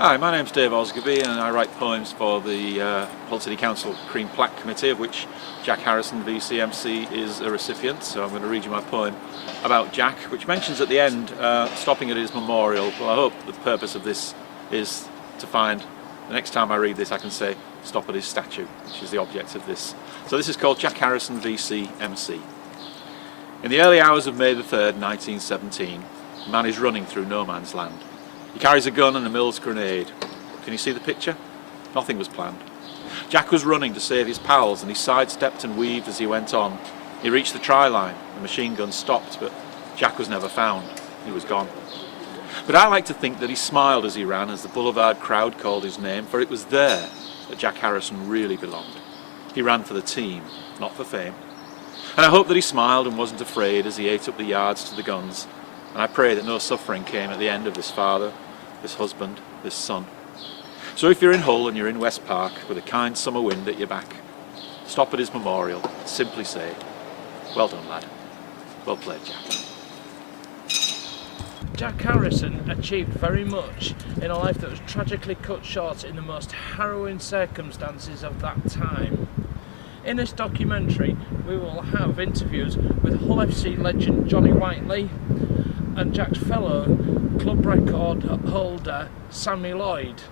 Hi, my name's Dave Osgerby and I write poems for the Hull City Council Cream Plaque Committee, of which Jack Harrison VCMC is a recipient. So I'm going to read you my poem about Jack, which mentions at the end stopping at his memorial. Well, I hope the purpose of this is to find, the next time I read this I can say stop at his statue, which is the object of this. So this is called Jack Harrison VCMC. In the early hours of May the 3rd, 1917, a man is running through no man's land. He carries a gun and a Mills grenade. Can you see the picture? Nothing was planned. Jack was running to save his pals and he sidestepped and weaved as he went on. He reached the try-line. The machine gun stopped, but Jack was never found. He was gone. But I like to think that he smiled as he ran as the boulevard crowd called his name, for it was there that Jack Harrison really belonged. He ran for the team, not for fame. And I hope that he smiled and wasn't afraid as he ate up the yards to the guns. And I pray that no suffering came at the end of this father, this husband, this son. So if you're in Hull and you're in West Park with a kind summer wind at your back, stop at his memorial and simply say, well done lad, well played Jack. Jack Harrison achieved very much in a life that was tragically cut short in the most harrowing circumstances of that time. In this documentary we will have interviews with Hull FC legend Johnny Whiteley and Jack's fellow club record holder Sammy Lloyd,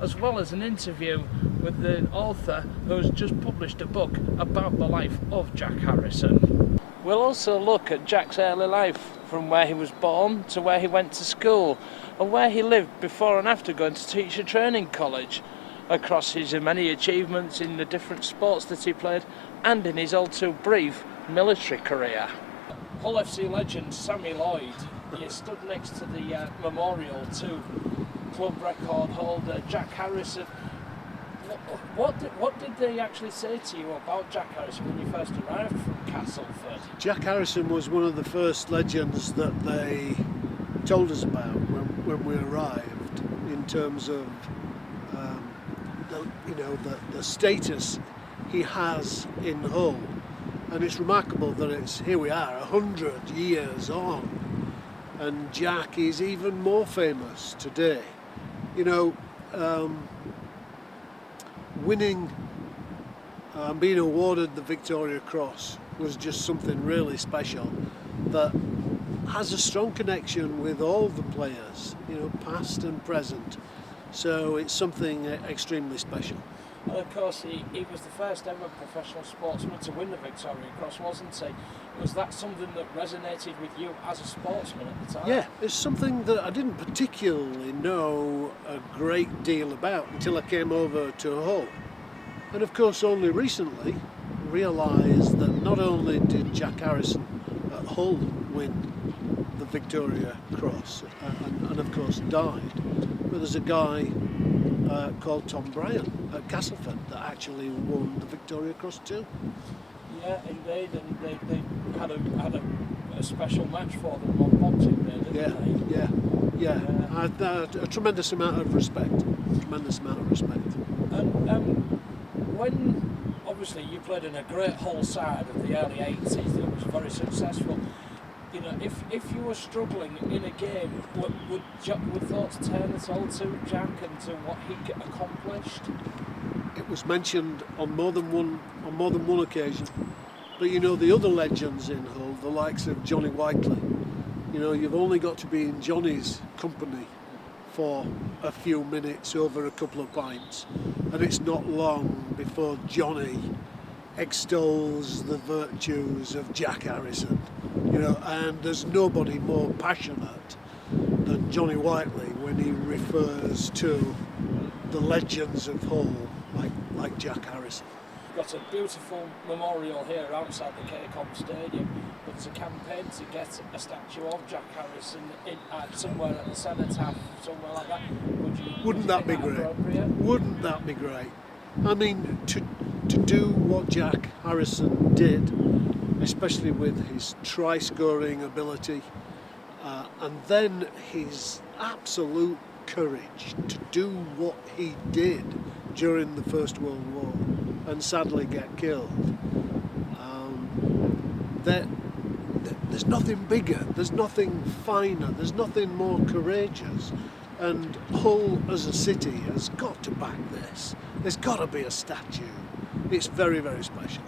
as well as an interview with the author who has just published a book about the life of Jack Harrison. We'll also look at Jack's early life, from where he was born to where he went to school and where he lived before and after going to teacher training college, across his many achievements in the different sports that he played and in his all too brief military career. Hull FC legend Sammy Lloyd, he stood next to the memorial to club record holder Jack Harrison. What did they actually say to you about Jack Harrison when you first arrived from Castleford? Jack Harrison was one of the first legends that they told us about when we arrived, in terms of the status he has in Hull. And it's remarkable that here we are 100 years on and Jack is even more famous today. Winning and being awarded the Victoria Cross was just something really special that has a strong connection with all the players, past and present. So it's something extremely special. And of course he was the first ever professional sportsman to win the Victoria Cross, wasn't he? Was that something that resonated with you as a sportsman at the time? Yeah, it's something that I didn't particularly know a great deal about until I came over to Hull. And of course only recently realised that not only did Jack Harrison at Hull win the Victoria Cross and of course died, but there's a guy called Tom Bryan at Castleford that actually won the Victoria Cross too. Yeah, indeed, and they had a special match for them on Boxing Day, didn't they? Yeah. I had a tremendous amount of respect. And when, obviously, you played in a great Hull side of the early 80s that was very successful, if you were struggling in a game, would thoughts turn at all to Jack and to what he accomplished? It was mentioned on more than one occasion. But the other legends in Hull, the likes of Johnny Whiteley, you've only got to be in Johnny's company for a few minutes over a couple of pints, and it's not long before Johnny extols the virtues of Jack Harrison. And there's nobody more passionate than Johnny Whiteley when he refers to the legends of Hull like Jack Harrison. We've got a beautiful memorial here outside the Caircom Stadium, but it's a campaign to get a statue of Jack Harrison somewhere at the cenotaph, somewhere like that. Wouldn't that be great? Wouldn't that be great? I mean, to do what Jack Harrison did, especially with his try-scoring ability, and then his absolute courage to do what he did during the First World War and sadly get killed. There's nothing bigger, there's nothing finer, there's nothing more courageous And Hull as a city has got to back this. There's got to be a statue. It's very, very special.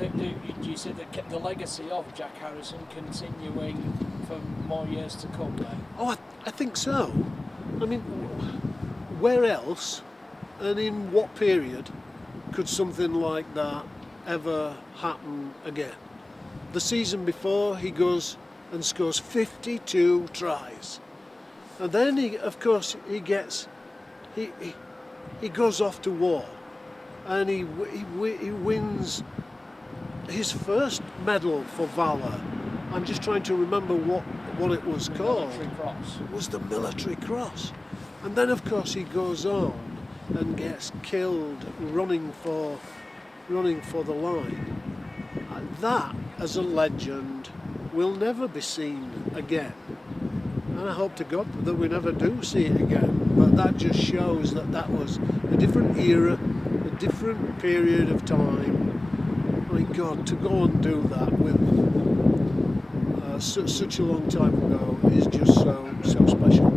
Do you see the legacy of Jack Harrison continuing for more years to come then? Oh, I think so. I mean, where else and in what period could something like that ever happen again? The season before, he goes and scores 52 tries. And then, he goes off to war, and he wins his first medal for valour. I'm just trying to remember what it was called. Military Cross. It was the Military Cross. And then, of course, he goes on and gets killed running for the line. And that, as a legend, will never be seen again. And I hope to God that we never do see it again. But that just shows that was a different era, a different period of time. My God, to go and do that with such a long time ago is just so special.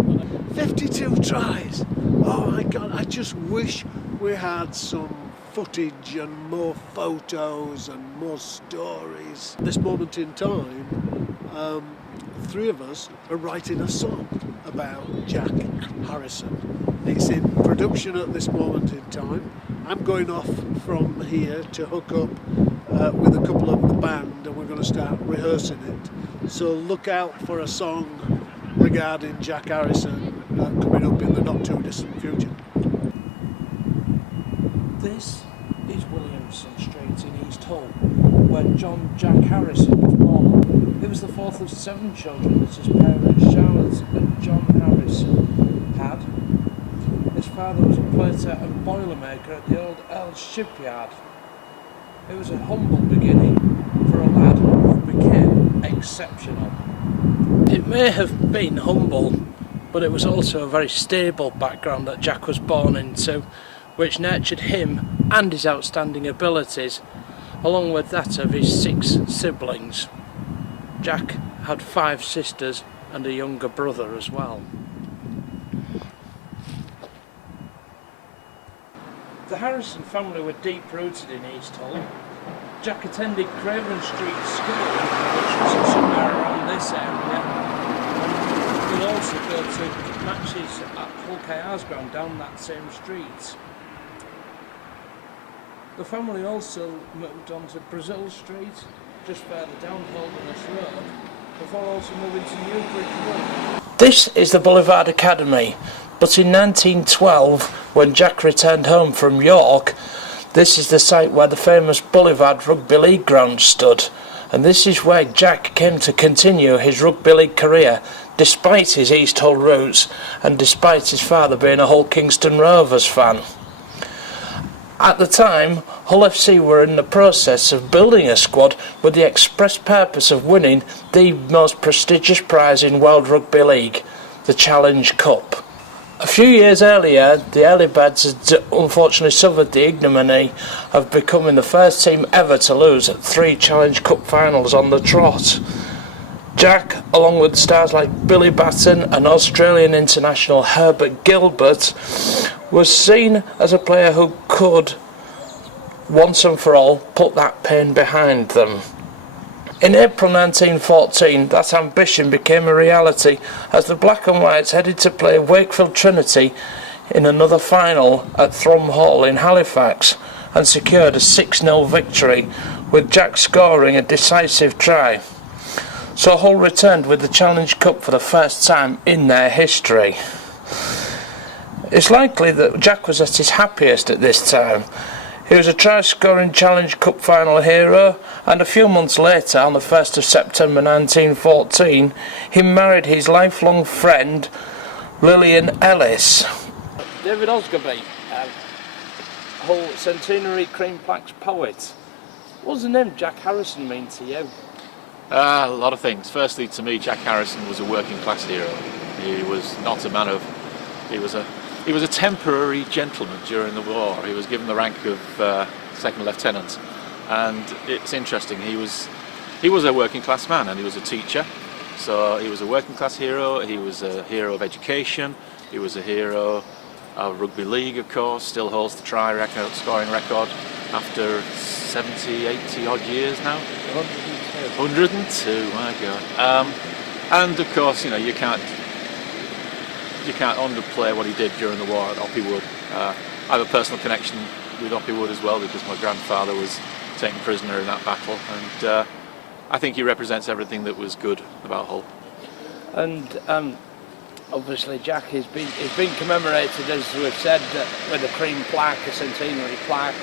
52 tries! Oh my God, I just wish we had some footage and more photos and more stories. This moment in time, three of us are writing a song about Jack Harrison. It's in production at this moment in time. I'm going off from here to hook up with a couple of the band, and we're going to start rehearsing it. So look out for a song regarding Jack Harrison coming up in the not too distant future. This is Williamson Street in East Hull, where Jack Harrison was born. He was the fourth of 7 children that his parents, Charlotte and John Harrison, had. His father was a plater and boilermaker at the old Earl's shipyard. It was a humble beginning for a lad who became exceptional. It may have been humble, but it was also a very stable background that Jack was born into, which nurtured him and his outstanding abilities, along with that of his 6 siblings. Jack had 5 sisters and a younger brother as well. The Harrison family were deep-rooted in East Hull. Jack attended Craven Street School, which was somewhere around this area. And he'd also go to matches at Hull KR's ground down that same street. The family also moved on to Brazil Street, just further down Holderness Road, before also moving to Newbridge Road. This is the Boulevard Academy, but in 1912, when Jack returned home from York, this is the site where the famous Boulevard Rugby League ground stood, and this is where Jack came to continue his rugby league career, despite his East Hull roots, and despite his father being a Hull Kingston Rovers fan. At the time, Hull FC were in the process of building a squad with the express purpose of winning the most prestigious prize in World Rugby League, the Challenge Cup. A few years earlier, the Early Birds had unfortunately suffered the ignominy of becoming the first team ever to lose at 3 Challenge Cup finals on the trot. Jack, along with stars like Billy Batten and Australian international Herbert Gilbert, was seen as a player who could, once and for all, put that pain behind them. In April 1914, that ambition became a reality as the Black and Whites headed to play Wakefield Trinity in another final at Thrum Hall in Halifax and secured a 6-0 victory, with Jack scoring a decisive try. So Hull returned with the Challenge Cup for the first time in their history. It's likely that Jack was at his happiest at this time. He was a try-scoring Challenge Cup final hero, and a few months later, on the 1st of September 1914, he married his lifelong friend, Lillian Ellis. David Osgerby, Hull Centenary Cream Plaques poet. What does the name Jack Harrison mean to you? A lot of things. Firstly, to me, Jack Harrison was a working class hero. He was not a man of... He was a temporary gentleman during the war. He was given the rank of second lieutenant, and it's interesting. He was a working class man, and he was a teacher. So he was a working class hero, he was a hero of education, he was a hero of rugby league, of course, still holds the try record, scoring record after 70, 80 odd years now. 102, my God. And of course, you know, you can't underplay what he did during the war at Oppywood. I have a personal connection with Oppywood as well because my grandfather was taken prisoner in that battle, and I think he represents everything that was good about Hull. And obviously Jack has been commemorated, as we've said, with a cream plaque, a centenary plaque.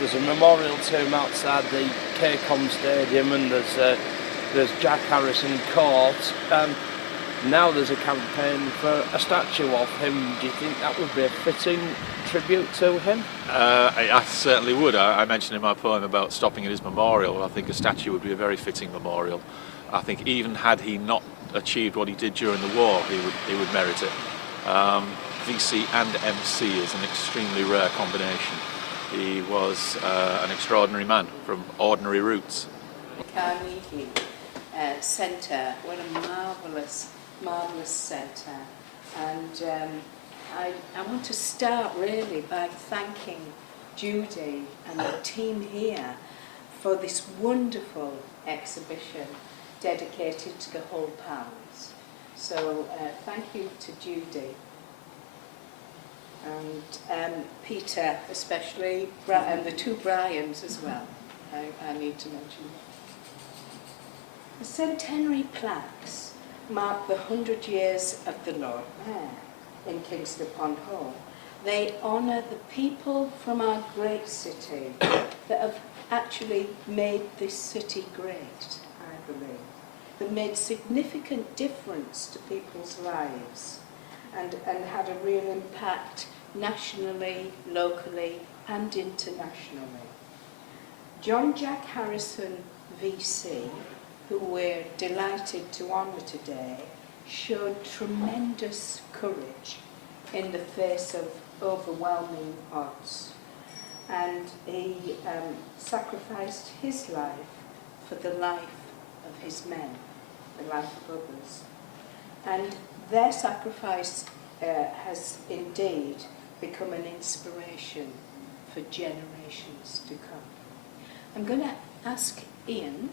There's a memorial to him outside the KCOM Stadium, and there's Jack Harrison Court. Now there's a campaign for a statue of him. Do you think that would be a fitting tribute to him? I certainly would. I mentioned in my poem about stopping at his memorial. I think a statue would be a very fitting memorial. I think even had he not achieved what he did during the war, he would merit it. VC and MC is an extremely rare combination. He was an extraordinary man from ordinary roots. Carnegie Centre, what a marvellous centre, and I want to start really by thanking Judy and the team here for this wonderful exhibition dedicated to the Hull Pals. So thank you to Judy and Peter especially, and the two Brians as well. I need to mention that. The centenary plaques mark the 100 years of the Lord Mayor in Kingston upon Hull. They honour the people from our great city that have actually made this city great, I believe, that made significant difference to people's lives and had a real impact nationally, locally and internationally. John Jack Harrison VC, who we're delighted to honour today, showed tremendous courage in the face of overwhelming odds, and he sacrificed his life for the life of his men, the life of others. And their sacrifice has indeed become an inspiration for generations to come. I'm going to ask Ian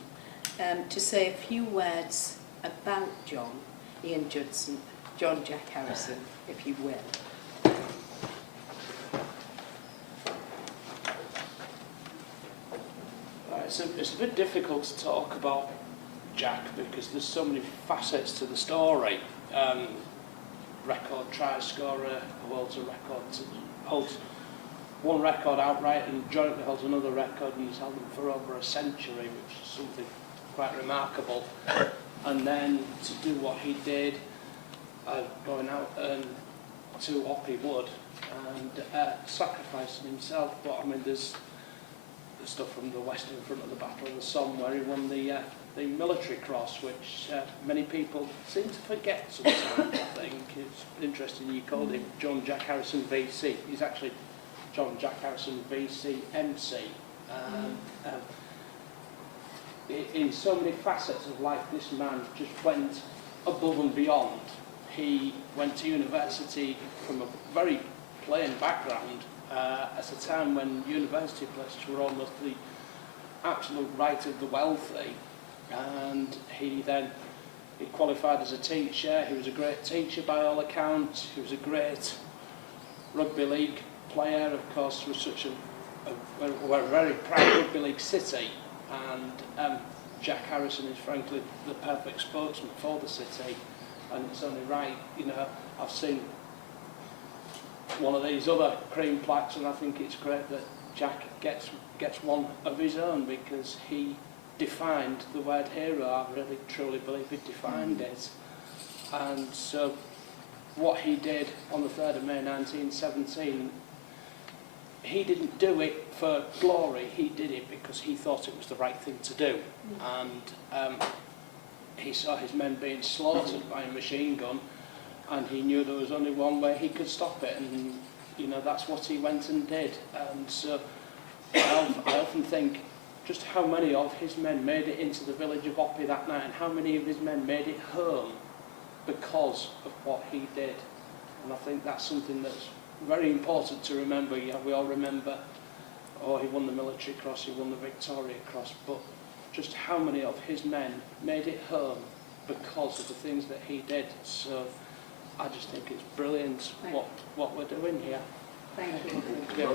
to say a few words about Ian Judson, John Jack Harrison, if you will. It's a bit difficult to talk about Jack because there's so many facets to the story. Record try scorer, holds a record, holds one record outright and jointly holds another record, and he's held them for over a century, which is something quite remarkable. And then to do what he did, going out to Oppywood and sacrificing himself. But I mean, there's stuff from the Western Front of the Battle of the Somme where he won the Military Cross, which many people seem to forget sometimes. I think it's interesting you called him John Jack Harrison VC. He's actually John Jack Harrison VC MC. In so many facets of life, this man just went above and beyond. He went to university from a very plain background at a time when university places were almost the absolute right of the wealthy, and he qualified as a teacher. He was a great teacher by all accounts. He was a great rugby league player. Of course, was such we're a very proud rugby league city, and Jack Harrison is frankly the perfect spokesman for the city, and it's only right. You know, I've seen one of these other cream plaques, and I think it's great that Jack gets one of his own, because he defined the word hero. I really truly believe he defined it. And so what he did on the 3rd of May 1917, he didn't do it for glory, he did it because he thought it was the right thing to do. And he saw his men being slaughtered by a machine gun, and he knew there was only one way he could stop it, and you know, that's what he went and did. And so I often think just how many of his men made it into the village of Oppy that night, and how many of his men made it home because of what he did. And I think that's something that's very important to remember. Yeah, we all remember, oh, he won the Military Cross, he won the Victoria Cross, but just how many of his men made it home because of the things that he did. So I just think it's brilliant what we're doing here. Thank you. Yeah.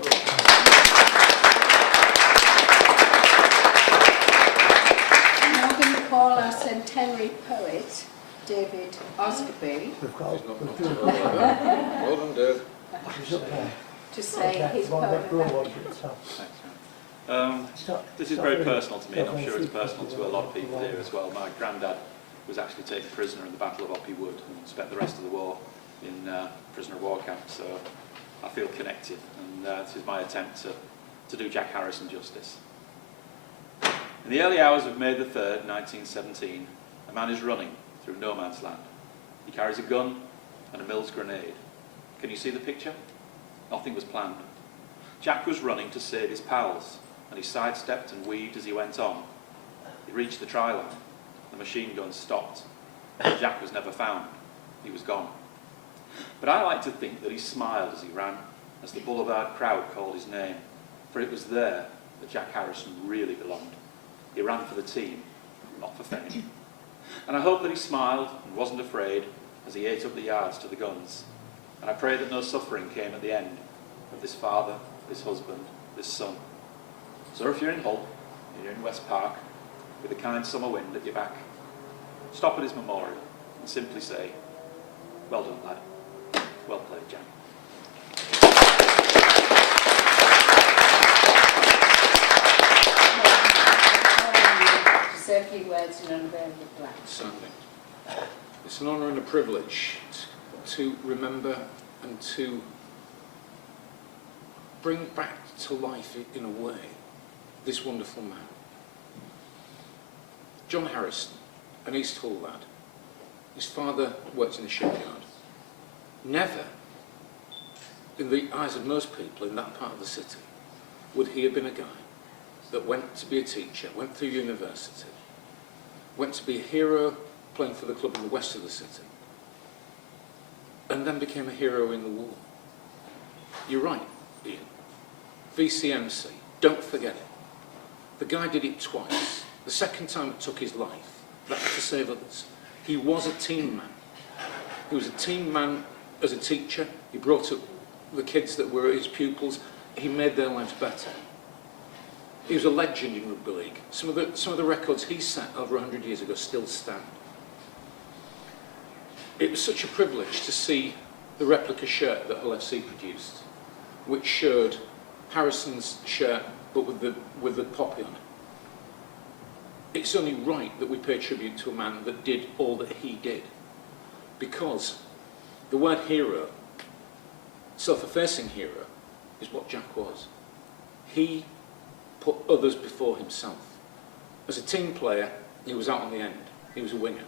Now I'm going to call our centenary poet, David Osgerby, Well done, Dave. to say his poem about This is very personal to me, and I'm sure it's personal to a lot of people here as well. My granddad was actually taken prisoner in the Battle of Oppy Wood and spent the rest of the war in prisoner of war camp, so I feel connected, and this is my attempt to do Jack Harrison justice. In the early hours of May the 3rd, 1917, a man is running through no man's land. He carries a gun and a Mills grenade. Can you see the picture? Nothing was planned. Jack was running to save his pals, and he sidestepped and weaved as he went on. He reached the try line. The machine gun stopped. Jack was never found. He was gone. But I like to think that he smiled as he ran, as the boulevard crowd called his name, for it was there that Jack Harrison really belonged. He ran for the team, not for fame. And I hope that he smiled and wasn't afraid as he ate up the yards to the guns. And I pray that no suffering came at the end of this father, this husband, this son. So if you're in Hull, and you're in West Park, with a kind summer wind at your back, stop at his memorial and simply say, well done, lad. Well played, Jack. to say a few words in honour of the Black. Certainly. It's an honour and a privilege to remember and to bring back to life, in a way, this wonderful man. John Harrison, an East Hull lad. His father worked in the shipyard. Never, in the eyes of most people in that part of the city, would he have been a guy that went to be a teacher, went through university, went to be a hero playing for the club in the west of the city, and then became a hero in the war. You're right, Ian. VCMC, don't forget it. The guy did it twice. The second time it took his life, that was to save others. He was a team man. He was a team man as a teacher. He brought up the kids that were his pupils. He made their lives better. He was a legend in rugby league. Some of the records he set over 100 years ago still stand. It was such a privilege to see the replica shirt that Hull FC produced, which showed Harrison's shirt but with the poppy on it. It's only right that we pay tribute to a man that did all that he did, because the word hero, self-effacing hero, is what Jack was. He put others before himself. As a team player, he was out on the end. He was a winger.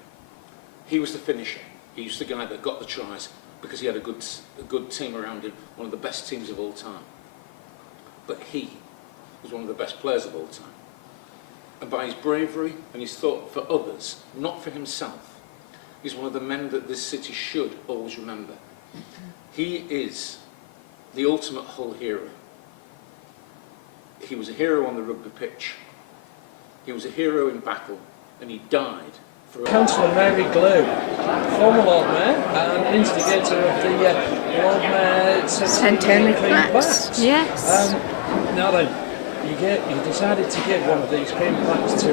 He was the finisher. He was the guy that got the tries because he had a good team around him, one of the best teams of all time. But he was one of the best players of all time. And by his bravery and his thought for others, not for himself, he's one of the men that this city should always remember. He is the ultimate Hull hero. He was a hero on the rugby pitch. He was a hero in battle, and he died for Councillor Mary Glue, former Lord Mayor and instigator of the Lord Mayor Centenary Green plaques. Yes. Now then, you decided to give one of these green plaques to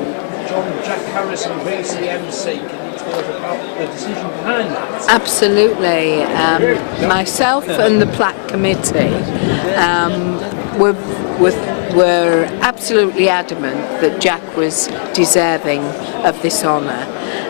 Jack Harrison VCMC. Can you tell us about the decision behind that? Absolutely. Myself and the plaque committee were absolutely adamant that Jack was deserving of this honour.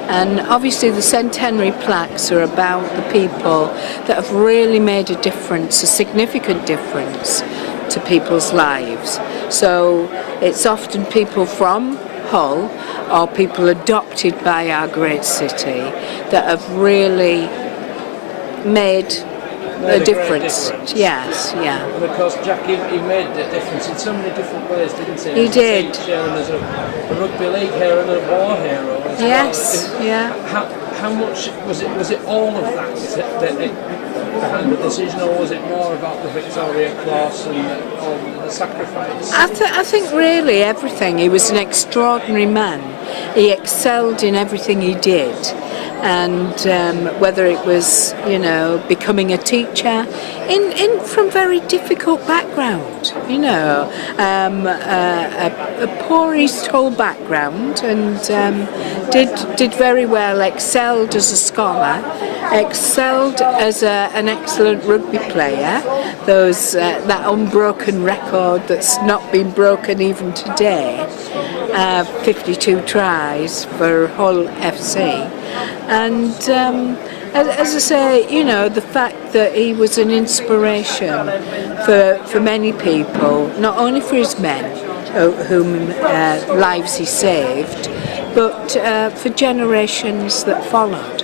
And obviously the centenary plaques are about the people that have really made a difference, a significant difference to people's lives. So it's often people from Hull or people adopted by our great city that have really made Made a great difference. difference. Yes, yeah. And of course, Jack, he made the difference in so many different ways, didn't he? He As a did. teacher and as a rugby league hero and a war hero as Yes, well. yeah. How much was it? Was it all of that behind the decision, or was it more about the Victoria Cross and all the sacrifice? I think really everything. He was an extraordinary man. He excelled in everything he did. And whether it was, becoming a teacher in from very difficult background, a poor East Hull background, and did very well, excelled as a scholar, excelled as an excellent rugby player. That unbroken record that's not been broken even today, 52 tries for Hull FC. And as I say, the fact that he was an inspiration for many people, not only for his men, whom lives he saved, but for generations that followed.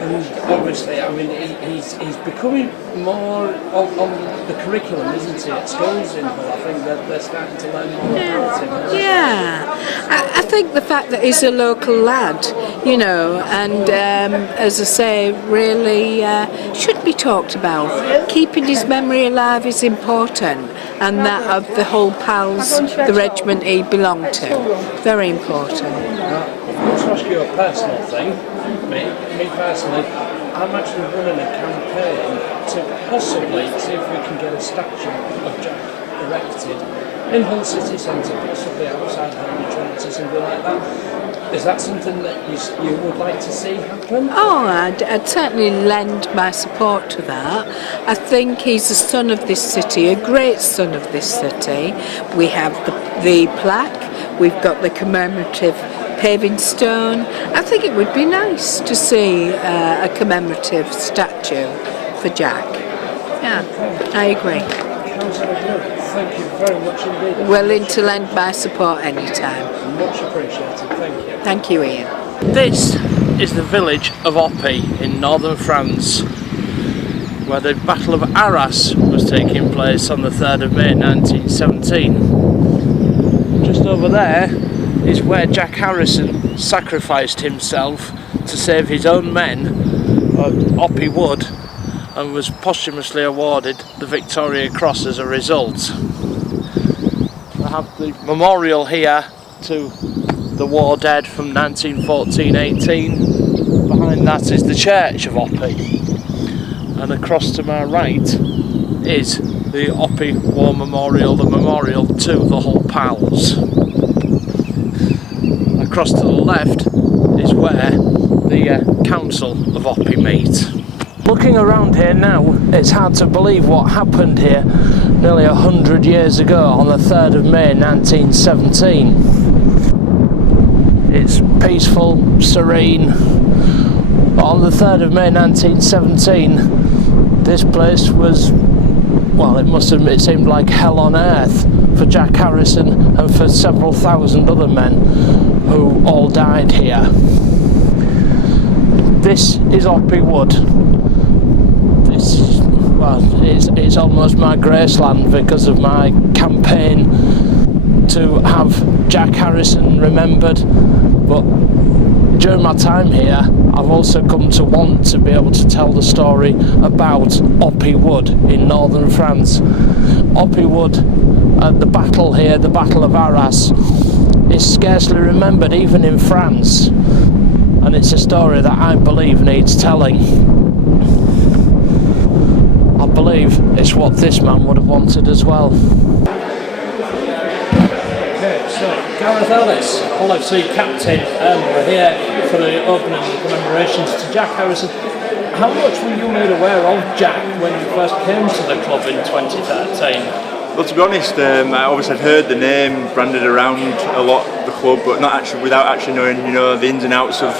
And obviously, I mean, he's becoming more on the curriculum, isn't he, at schools in Hull? I think that they're starting to learn more about him. Yeah, I think the fact that he's a local lad, and as I say, really should be talked about. Keeping his memory alive is important, and that of the Hull Pals, the regiment he belonged to, very important. I want to ask you a personal thing. Me personally, I'm actually running a campaign to possibly see if we can get a statue of Jack erected in Hull City Centre, possibly outside Hermitage or something like that. Is that something that you would like to see happen? Oh, I'd certainly lend my support to that. I think he's a son of this city, a great son of this city. We have the plaque, we've got the commemorative paving stone. I think it would be nice to see a commemorative statue for Jack. Yeah, I agree. Councillor Wood, thank you very much indeed. Willing to lend my support anytime. Much appreciated, thank you. Thank you, Ian. This is the village of Oppy in northern France, where the Battle of Arras was taking place on the 3rd of May 1917. Just over there is where Jack Harrison sacrificed himself to save his own men at Oppy Wood, and was posthumously awarded the Victoria Cross as a result. I have the memorial here to the war dead from 1914-18. Behind that is the church of Oppy, and across to my right is the Oppy War Memorial, the memorial to the Hull Pals. Across to the left is where the council of Oppy meet. Looking around here now, it's hard to believe what happened here nearly 100 years ago on the 3rd of May 1917. It's peaceful, serene, but on the 3rd of May 1917 this place was, well, it seemed like hell on earth for Jack Harrison and for several thousand other men who all died here. This is Oppy Wood. It's almost my graceland because of my campaign to have Jack Harrison remembered, but during my time here I've also come to want to be able to tell the story about Oppy Wood in northern France. Oppy Wood, the battle here, the Battle of Arras, is scarcely remembered even in France, and it's a story that I believe needs telling. I believe it's what this man would have wanted as well. Okay, so Gareth Ellis, Hull FC captain, we're here for the opening commemorations to Jack Harrison. How much were you made aware of Jack when you first came to the club in 2013? Well, to be honest, I obviously had heard the name branded around a lot the club, but not actually without actually knowing, the ins and outs of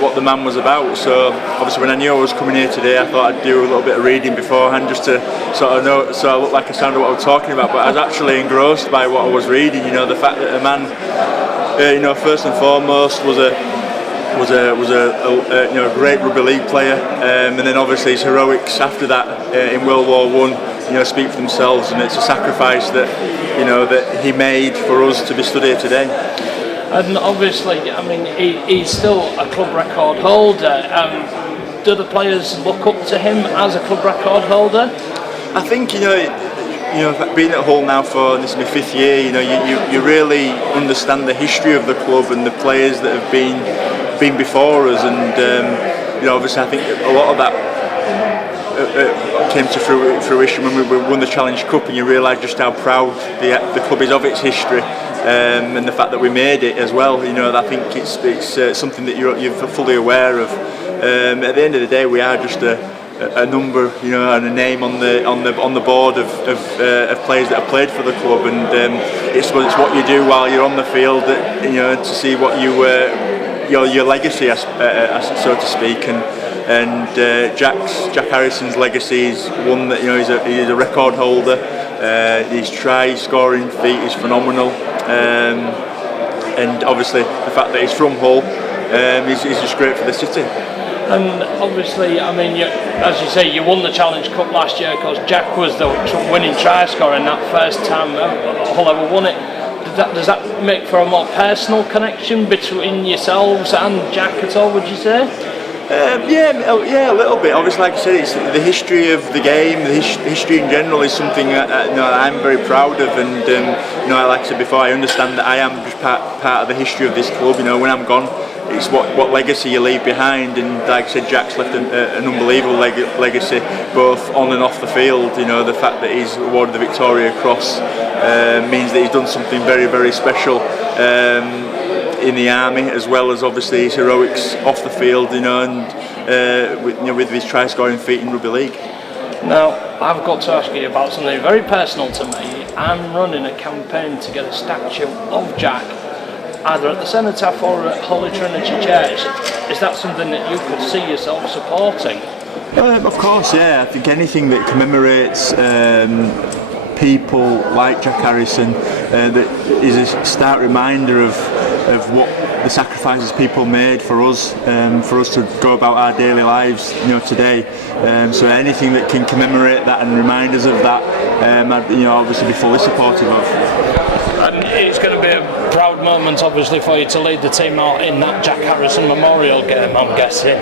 what the man was about. So obviously when I knew I was coming here today, I thought I'd do a little bit of reading beforehand just to sort of know, so I looked like I sounded what I was talking about, but I was actually engrossed by what I was reading. The fact that a man, first and foremost was a was a you know, great rugby league player, and then obviously his heroics after that in World War One, you know, speak for themselves, and it's a sacrifice that, you know, that he made for us to be stood here today. And obviously, I mean, he's still a club record holder. Do the players look up to him as a club record holder? I think, you know, being at Hull now for this is my 5th year, you know, you really understand the history of the club and the players that have been before us, and you know, obviously I think a lot of that came to fruition when we won the Challenge Cup, and you realise just how proud the club is of its history, and the fact that we made it as well. You know, I think it's something that you're fully aware of. At the end of the day, we are just a number, you know, and a name on the board of players that have played for the club, and it's what you do while you're on the field that, you know, to see what your legacy, so to speak, and Jack Harrison's legacy is one that, you know, he's a record holder. His try scoring feat is phenomenal, and obviously the fact that he's from Hull is just great for the city. And obviously, I mean, as you say, you won the Challenge Cup last year because Jack was the winning try scorer in that first time Hull ever won it. Does that make for a more personal connection between yourselves and Jack at all, would you say? Yeah, a little bit. Obviously, like I said, it's the history of the game, the history in general is something that, you know, I'm very proud of, and you know, like I said before, I understand that I am just part of the history of this club. You know, when I'm gone, it's what legacy you leave behind, and like I said, Jack's left an unbelievable legacy, both on and off the field. You know, the fact that he's awarded the Victoria Cross means that he's done something very, very special in the army, as well as obviously his heroics off the field. You know, and with his try scoring feat in rugby league. Now, I've got to ask you about something very personal to me. I'm running a campaign to get a statue of Jack, either at the Cenotaph or at Holy Trinity Church. Is that something that you could see yourself supporting? Of course, yeah. I think anything that commemorates people like Jack Harrison, that is a stark reminder of what the sacrifices people made for us to go about our daily lives, you know, today. So anything that can commemorate that and remind us of that, I'd, you know, obviously be fully supportive of. And it's going to be a proud moment, obviously, for you to lead the team out in that Jack Harrison Memorial game, I'm guessing.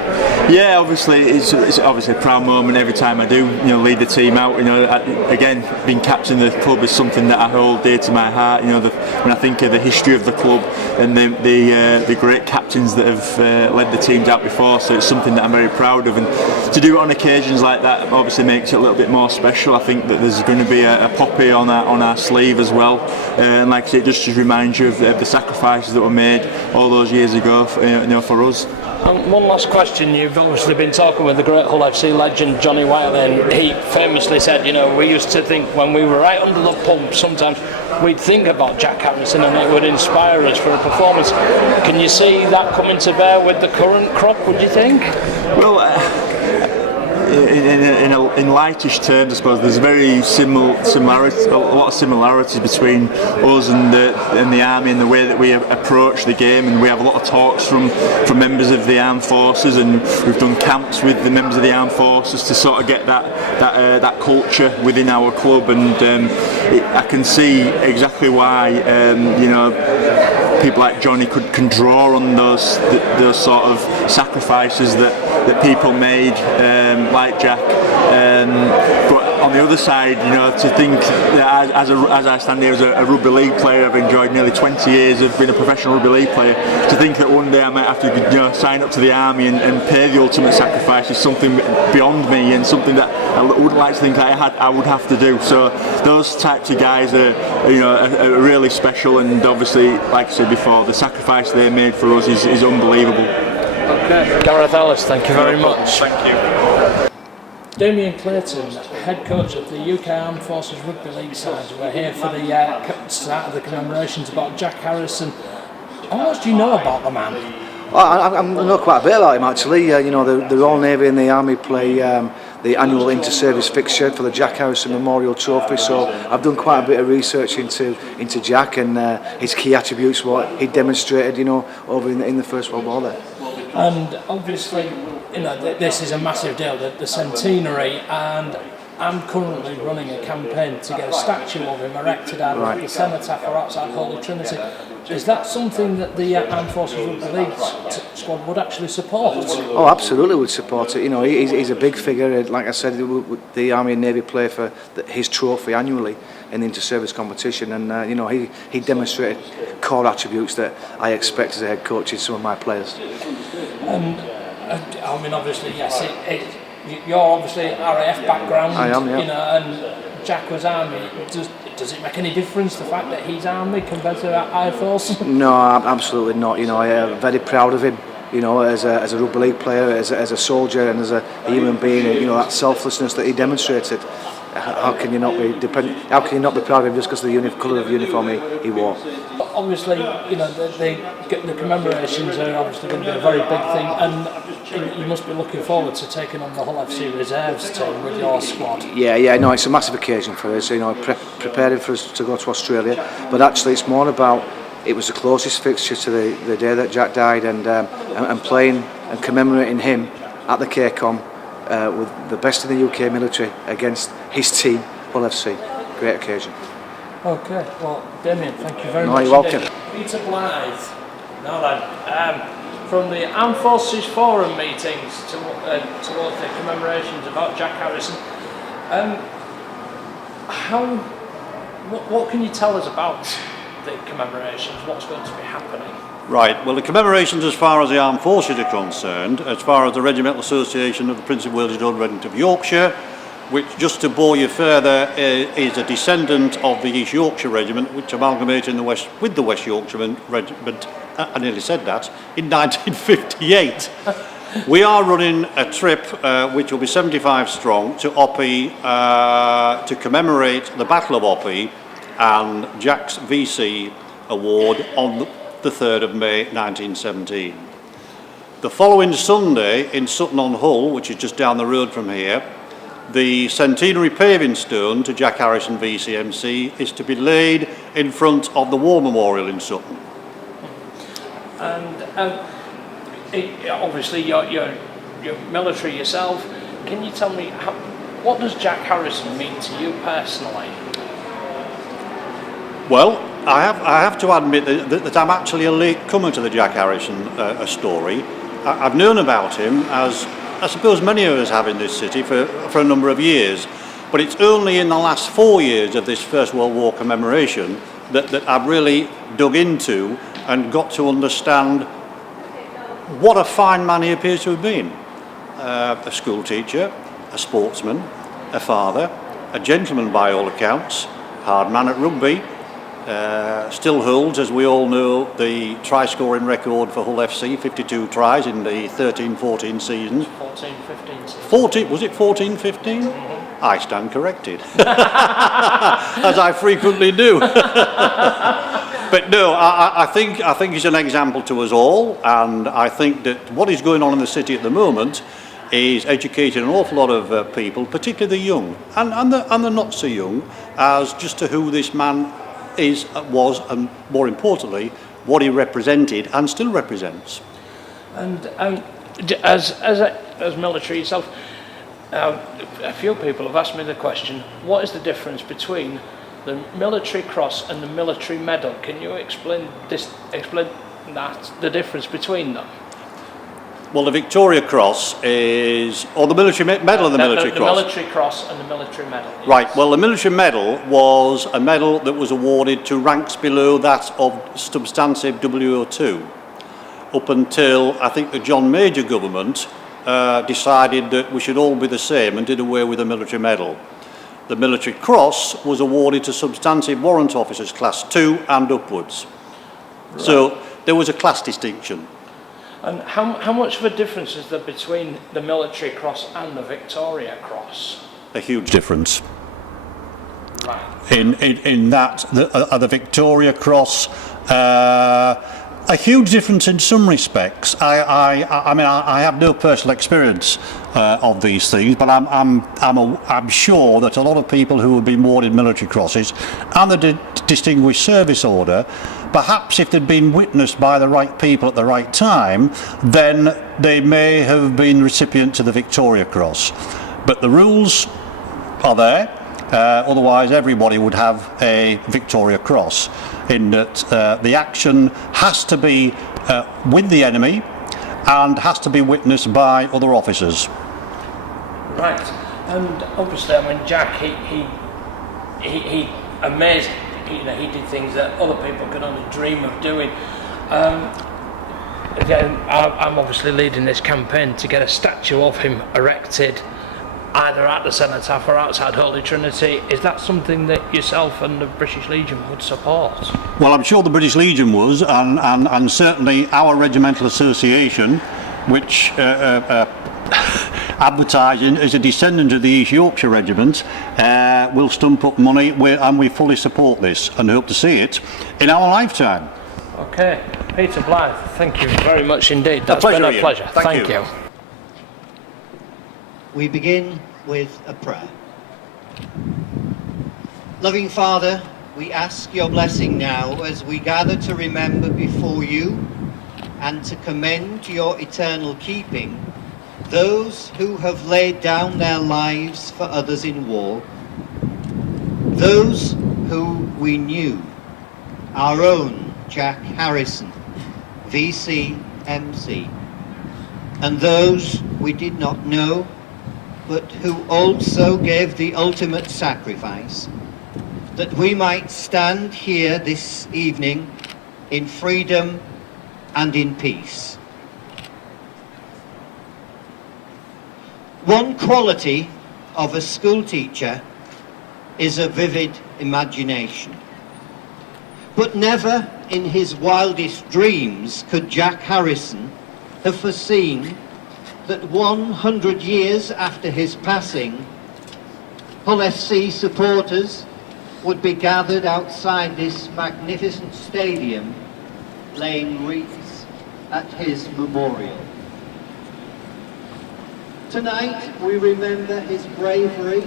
Yeah, obviously, it's obviously a proud moment every time I do, you know, lead the team out. You know, again, being captain of the club is something that I hold dear to my heart. You know, when I think of the history of the club and the great captains that have led the teams out before, so it's something that I'm very proud of. And to do it on occasions like that obviously makes it a little bit more special. I think that there's going to be a poppy on our sleeve as well. And like I say, it just reminds you of the sacrifices that were made all those years ago, you know, for us. And one last question. You've obviously been talking with the great Hull FC legend Johnny Whiteley, and he famously said, you know, we used to think when we were right under the pump, sometimes we'd think about Jack Harrison and it would inspire us for a performance. Can you see that coming to bear with the current crop, would you think? Well, in lightish terms, I suppose there's very similarities, a lot of similarities between us and the army and the way that we approach the game, and we have a lot of talks from members of the armed forces, and we've done camps with the members of the armed forces to sort of get that culture within our club, and I can see exactly why you know, people like Johnny can draw on those sort of sacrifices that people made, like Jack. But on the other side, you know, to think that as I stand here as a rugby league player, I've enjoyed nearly 20 years of being a professional rugby league player. To think that one day I might have to, you know, sign up to the army and pay the ultimate sacrifice is something beyond me, and something that I wouldn't like to think I would have to do. So those types of guys are really special, and obviously, like I said before, the sacrifice they made for us is unbelievable. Okay, Gareth Ellis, thank you very much. Thank you. Damien Clayton, head coach of the UK Armed Forces Rugby League side. We're here for the start of the commemorations about Jack Harrison. How much do you know about the man? Well, I know quite a bit about him actually. You know, the Royal Navy and the Army play the annual inter-service fixture for the Jack Harrison Memorial Trophy. So I've done quite a bit of research into Jack and his key attributes, what he demonstrated, you know, over in the First World War there. And obviously, you know, this is a massive deal, the centenary, and I'm currently running a campaign to get a statue of him erected out of the cenotaph or outside Holy Trinity. Is that something that the Armed Forces Rugby League squad would actually support? Oh, absolutely would support it. You know, he's a big figure. Like I said, the Army and Navy play for his trophy annually in the inter-service competition, and you know, he demonstrated core attributes that I expect as a head coach in some of my players. And I mean, obviously, yes, you're obviously RAF background. I am, yeah. You know, and Jack was Army. Does it make any difference the fact that he's Army compared to Air Force? No, absolutely not. You know, I am very proud of him. You know, as a rugby league player, as a soldier, and as a human being. You know, that selflessness that he demonstrated. How can you not be proud of him just because of the colour of the uniform he wore? Obviously, you know, the commemorations are obviously going to be a very big thing, and you must be looking forward to taking on the Hull FC reserves team with your squad. Yeah, no, it's a massive occasion for us. You know, preparing for us to go to Australia, but actually, it's more about. It was the closest fixture to the day that Jack died, and playing and commemorating him at the KCOM. With the best in the UK military against his team, Hull FC. Great occasion. Okay, well, Damien, thank you very much. You're welcome. Peter Blythe, now then, from the Armed Forces Forum meetings towards the commemorations about Jack Harrison, what can you tell us about the commemorations? What's going to be happening? Right, well, the commemorations as far as the armed forces are concerned, as far as the Regimental Association of the Prince of Wales Regiment of Yorkshire, which, just to bore you further, is a descendant of the East Yorkshire Regiment, which amalgamated with the West Yorkshire Regiment, I nearly said that, in 1958. We are running a trip, which will be 75 strong, to Oppie to commemorate the Battle of Oppie and Jack's VC award on the 3rd of May 1917. The following Sunday in Sutton-on-Hull, which is just down the road from here, the centenary paving stone to Jack Harrison VCMC is to be laid in front of the War Memorial in Sutton. And obviously you're military yourself. Can you tell me, what does Jack Harrison mean to you personally? Well, I have to admit that I'm actually a late comer to the Jack Harrison story. I've known about him, as I suppose many of us have in this city, for a number of years. But it's only in the last 4 years of this First World War commemoration that I've really dug into and got to understand what a fine man he appears to have been. A school teacher, a sportsman, a father, a gentleman by all accounts, hard man at rugby, still holds, as we all know, the try-scoring record for Hull FC, 52 tries in the 13-14 seasons. 14-15 seasons. 14, was it 14-15? Mm-hmm. I stand corrected, as I frequently do. But no, I think he's an example to us all, and I think that what is going on in the city at the moment is educating an awful lot of people, particularly the young and the not so young, as just to who this man was, and more importantly, what he represented and still represents. And as military yourself, a few people have asked me the question: what is the difference between the military cross and the military medal? Can you explain the difference between them? Well, the Victoria Cross is, or the military medal and the military cross? The military cross and the military medal. Yes. Right, well, the military medal was a medal that was awarded to ranks below that of substantive WO2, up until, I think, the John Major government decided that we should all be the same and did away with the military medal. The military cross was awarded to substantive warrant officers class 2 and upwards. Right. So there was a class distinction. And how much of a difference is there between the military cross and the Victoria Cross? A huge difference. Right. In that the Victoria Cross, a huge difference in some respects. I mean, I have no personal experience of these things, but I'm sure that a lot of people who have been awarded military crosses and the Distinguished Service Order, perhaps if they'd been witnessed by the right people at the right time, then they may have been recipient to the Victoria Cross. But the rules are there, otherwise everybody would have a Victoria Cross, in that the action has to be with the enemy and has to be witnessed by other officers. Right, and obviously, I mean, Jack, he amazed, you know, he did things that other people could only dream of doing. Again, I'm obviously leading this campaign to get a statue of him erected either at the Cenotaph or outside Holy Trinity. Is that something that yourself and the British Legion would support? Well, I'm sure the British Legion was, and certainly our regimental association, which advertising as a descendant of the East Yorkshire Regiment, will stump up money, and we fully support this and hope to see it in our lifetime. Okay, Peter Blythe, thank you very much indeed. That's been a pleasure. Thank you. We begin with a prayer. Loving Father, we ask your blessing now as we gather to remember before you and to commend your eternal keeping those who have laid down their lives for others in war, those who we knew, our own Jack Harrison, VCMC, and those we did not know, but who also gave the ultimate sacrifice, that we might stand here this evening in freedom and in peace. One quality of a school teacher is a vivid imagination. But never in his wildest dreams could Jack Harrison have foreseen that 100 years after his passing, Hull FC supporters would be gathered outside this magnificent stadium, laying wreaths at his memorial. Tonight we remember his bravery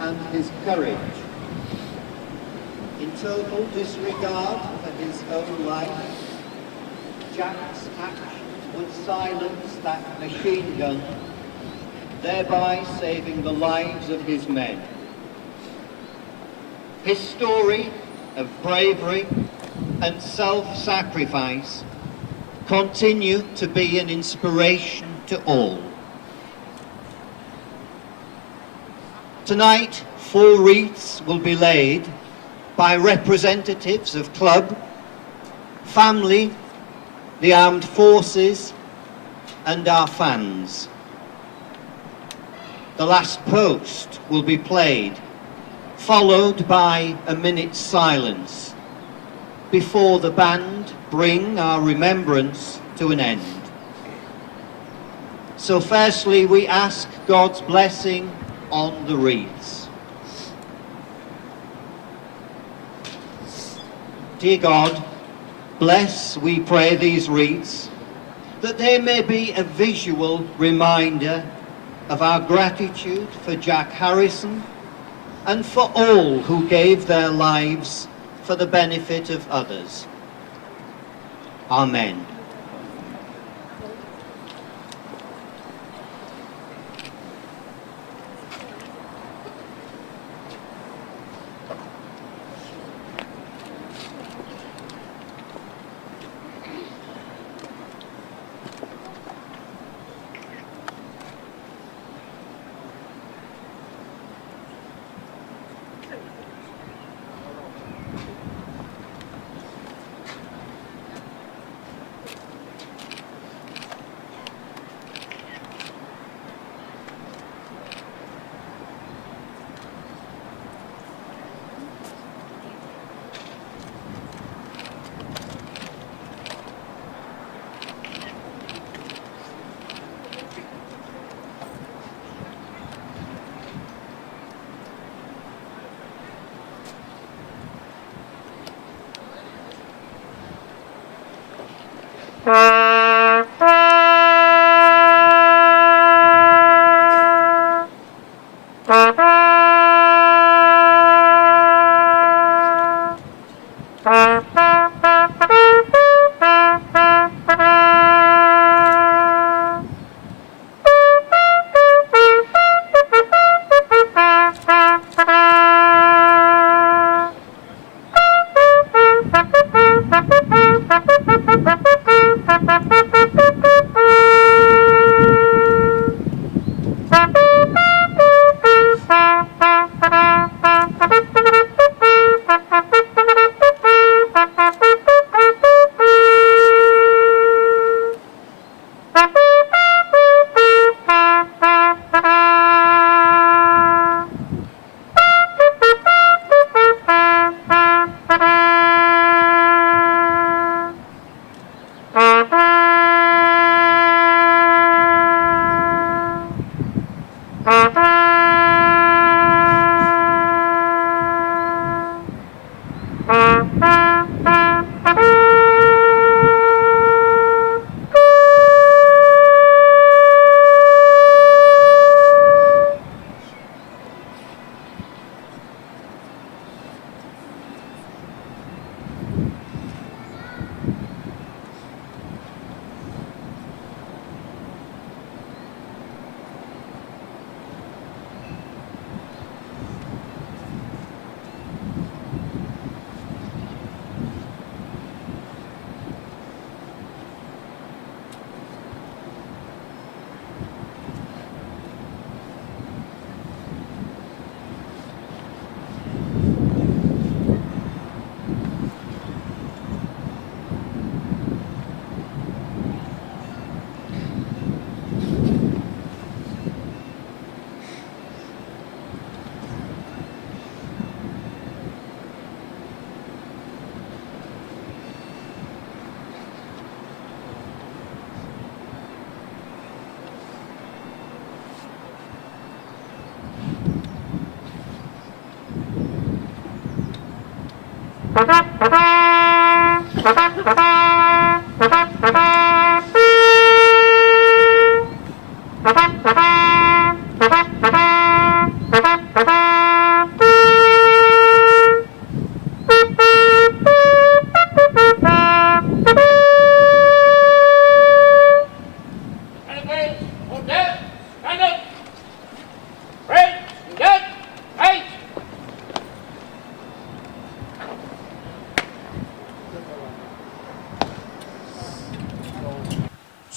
and his courage. In total disregard for his own life, Jack's actions would silence that machine gun, thereby saving the lives of his men. His story of bravery and self-sacrifice continue to be an inspiration to all. Tonight, 4 wreaths will be laid by representatives of club, family, the armed forces, and our fans. The last post will be played, followed by a minute's silence, before the band bring our remembrance to an end. So firstly, we ask God's blessing on the wreaths. Dear God, bless, we pray, these wreaths, that they may be a visual reminder of our gratitude for Jack Harrison and for all who gave their lives for the benefit of others. Amen.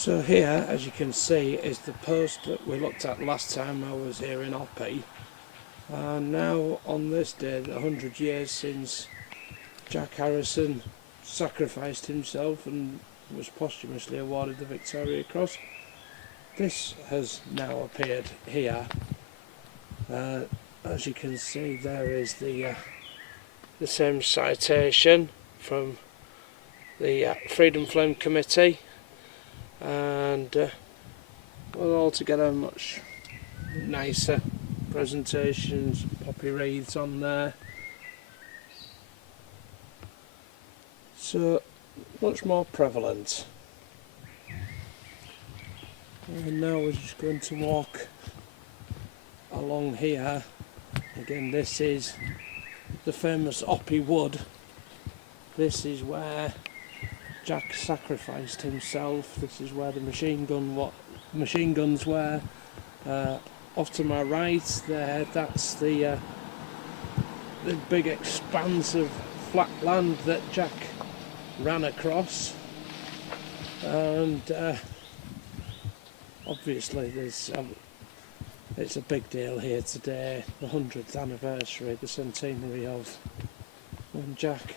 So here, as you can see, is the post that we looked at last time I was here in Oppie. And now on this day, 100 years since Jack Harrison sacrificed himself and was posthumously awarded the Victoria Cross, this has now appeared here. As you can see, there is the same citation from the Freedom Flame Committee, and well, altogether much nicer presentations, poppy wreaths on there, so much more prevalent. And now we're just going to walk along here. Again, this is the famous Oppie Wood. This is where Jack sacrificed himself. This is where the machine guns were. Off to my right there, that's the big expanse of flat land that Jack ran across, and obviously it's a big deal here today, the 100th anniversary, the centenary of when Jack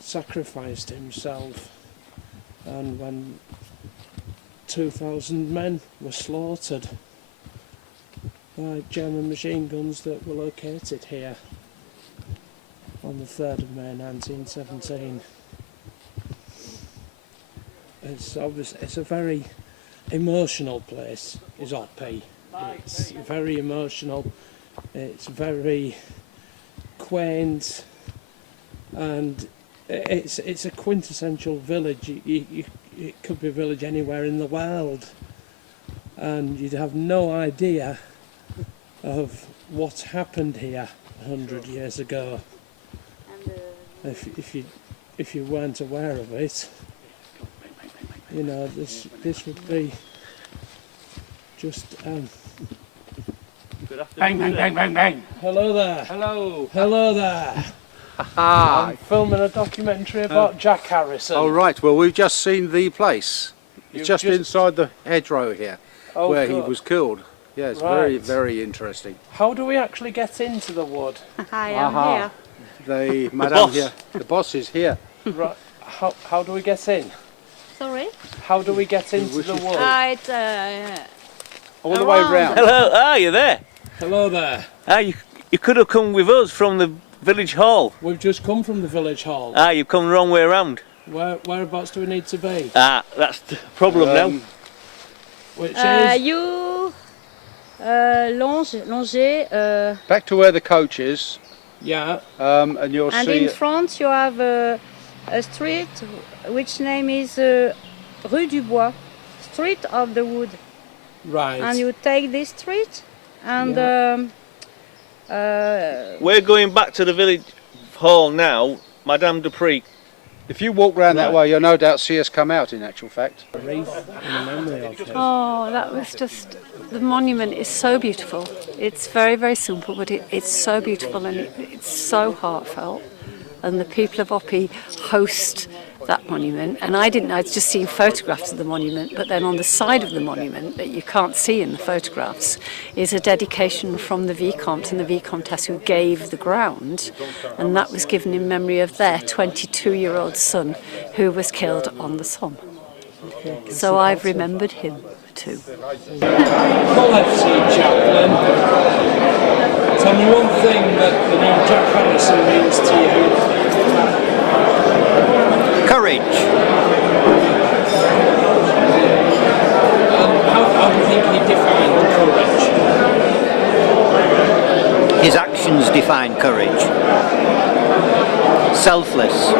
sacrificed himself and when 2,000 men were slaughtered by German machine guns that were located here on the 3rd of May 1917. It's a very emotional place, is Oppie. It's very emotional, it's very quaint, and it's a quintessential village. It could be a village anywhere in the world, and you'd have no idea of what happened here 100 years ago. And if you weren't aware of it, you know, this would be just Bang, bang, bang, bang, bang. hello there. Hello. Hello there. Ah. I'm filming a documentary about Jack Harrison. Oh, right. Well, we've just seen the place. You've It's just inside the hedgerow here, Oh, where he good. was killed. Yeah, it's very, very interesting. How do we actually get into the wood? I am Aha. The madam here, the boss is here. Right. How do we get in? Sorry? How do we get into the wood? It's All the way round. Hello, you there? Hello there. You could have come with us from the village hall. We've just come from the village hall. You've come the wrong way around. Whereabouts do we need to be? That's the problem now. Which is? you longer, Back to where the coach is, Yeah. and you'll and see in front you have a street which name is Rue du Bois, Street of the Wood. Right. And you take this street and We're going back to the village hall now, Madame Dupree. if you walk round that way, you'll no doubt see us come out, in actual fact. Oh, that was just, the monument is so beautiful. It's very, very simple, but it's so beautiful and it's so heartfelt. And the people of Oppy host that monument. And I didn't know, I'd just seen photographs of the monument, but then on the side of the monument that you can't see in the photographs is a dedication from the Vicomte and the Vicomtesse who gave the ground. And that was given in memory of their 22-year-old son who was killed on the Somme. So I've remembered him too. Quality chaplain. Tell me one thing that the name Jack Harrison means to you. Courage. How do you think he defined courage? His actions define courage. Selfless.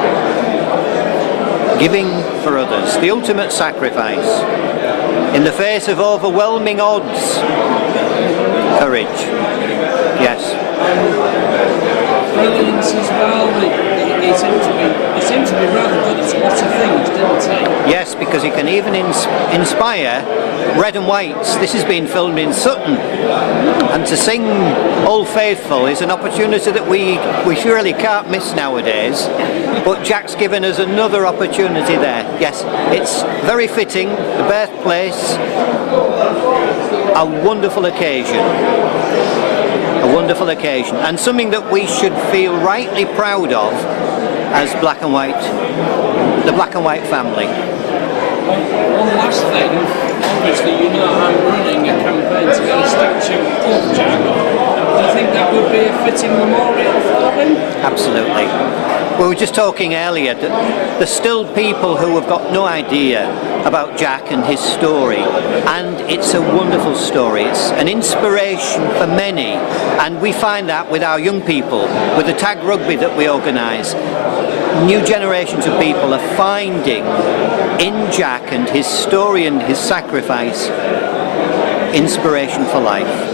Giving for others. The ultimate sacrifice. In the face of overwhelming odds. Courage. Yes. Brilliance as well. He seemed to be rather good at a lot of things, didn't he? Yes, because he can even inspire red and whites. This has been filmed in Sutton, and to sing Old Faithful is an opportunity that we surely can't miss nowadays. But Jack's given us another opportunity there. Yes, it's very fitting, the birthplace, a wonderful occasion. A wonderful occasion, and something that we should feel rightly proud of as black and white, the black and white family. One last thing, obviously you know I'm running a campaign to get a statue of Jack. Do you think that would be a fitting memorial for him? Absolutely. We were just talking earlier that there's still people who have got no idea about Jack and his story, and it's a wonderful story. It's an inspiration for many, and we find that with our young people, with the tag rugby that we organise. New generations of people are finding in Jack and his story and his sacrifice inspiration for life.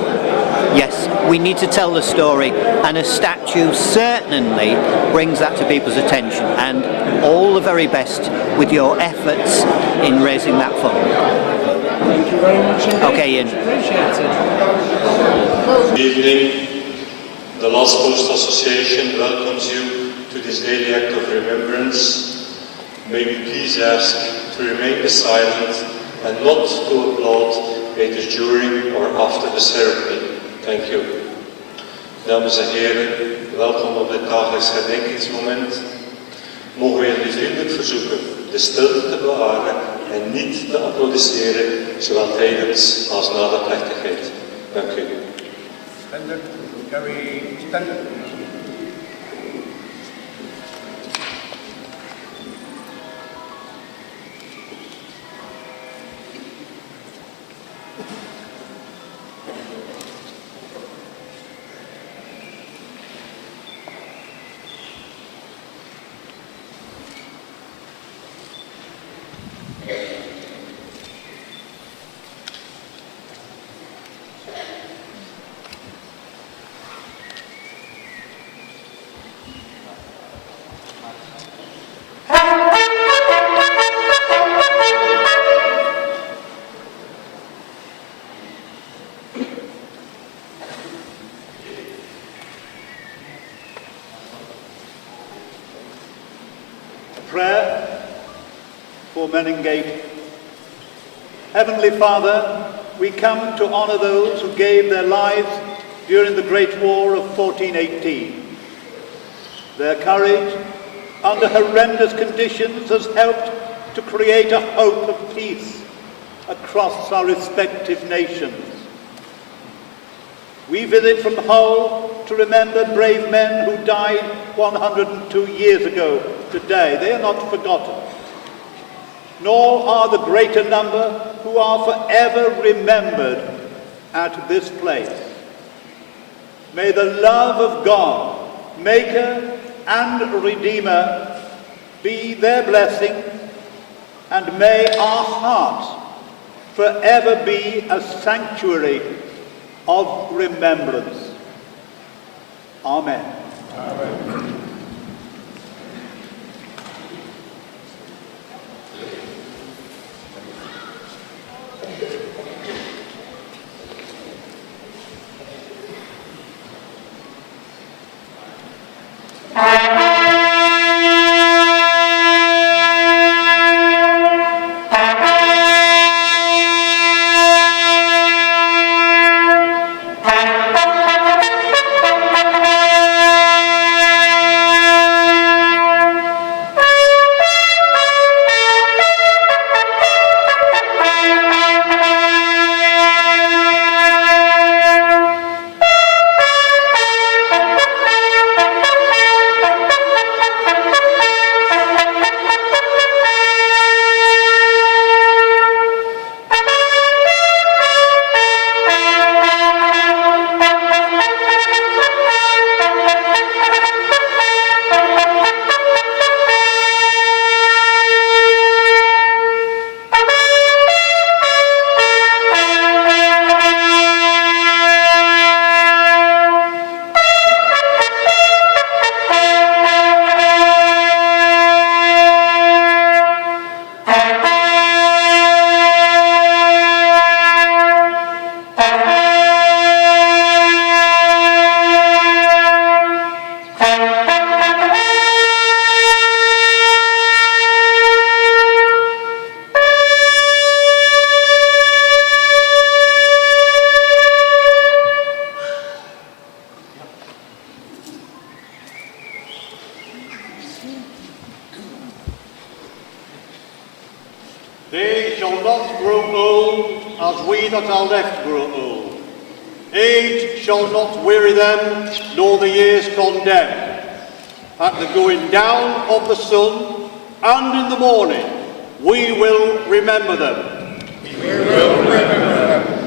Yes, we need to tell the story, and a statue certainly brings that to people's attention, and all the very best with your efforts in raising that fund. Thank you very much indeed. Okay, Ian. Appreciate it. Good evening. The Lost Post Association welcomes you to this daily act of remembrance. May we please ask to remain silent and not to applaud either during or after the ceremony. Thank you. Dames en heren, welkom op dit dagelijks herdenkingsmoment. Mogen we jullie vriendelijk verzoeken de stilte te bewaren en niet te applaudisseren, zowel tijdens als na de plechtigheid. Dank u. Prayer for Meningate. Heavenly Father, we come to honour those who gave their lives during the Great War of 1418. Their courage under horrendous conditions has helped to create a hope of peace across our respective nations. We visit from Hull to remember brave men who died 102 years ago today. They are not forgotten, nor are the greater number who are forever remembered at this place. May the love of God, Maker and Redeemer, be their blessing, and may our hearts forever be a sanctuary of remembrance. Amen. Amen. They shall not grow old as we that are left grow old. Age shall not weary them, nor the years condemn. At the going down of the sun and in the morning, we will remember them. We will remember them.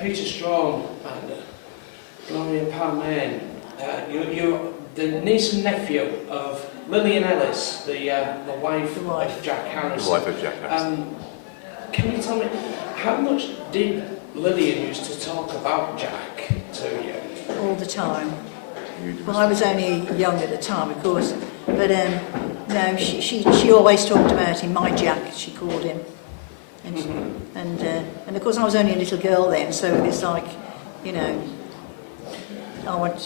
Peter Strong and Gloria Palmain, you're the niece and nephew of Lillian Ellis, the wife of Jack Harrison. The wife of Jack Harrison. Can you tell me, how much did Lillian used to talk about Jack to you? All the time. Well, I was only young at the time, of course, but no, she always talked about him, my Jack, she called him. And of course I was only a little girl then, so it was like, you know, I would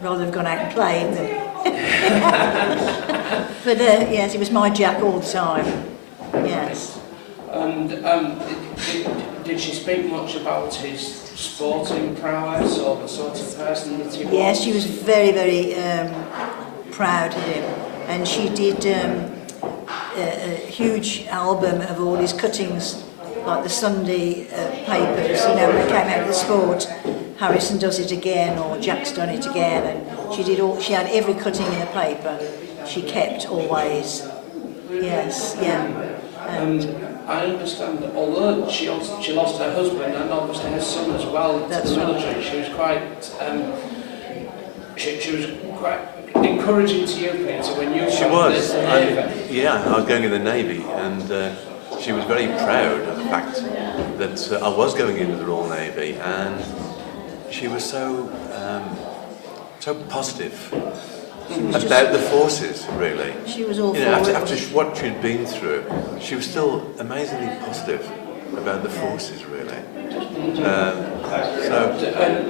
rather have gone out and played than... But yes, it was my Jack all the time, yes. And did she speak much about his sporting prowess or the sort of person that he was? Yes, she was very, very proud of him, and she did a huge album of all his cuttings, like the Sunday papers, you know, when it came out of the sport, Harrison does it again, or Jack's done it again, and she had every cutting in the paper, she kept always, yes, yeah. And I understand that although she lost her husband and obviously her son as well to the military, she was quite, she was quite encouraging to you, Peter, when you were in the Navy. Yeah, I was going in the Navy, and she was very proud of the fact that I was going into the Royal Navy, and she was so positive about the forces, really. She was all after what she'd been through, she was still amazingly positive about the forces, really.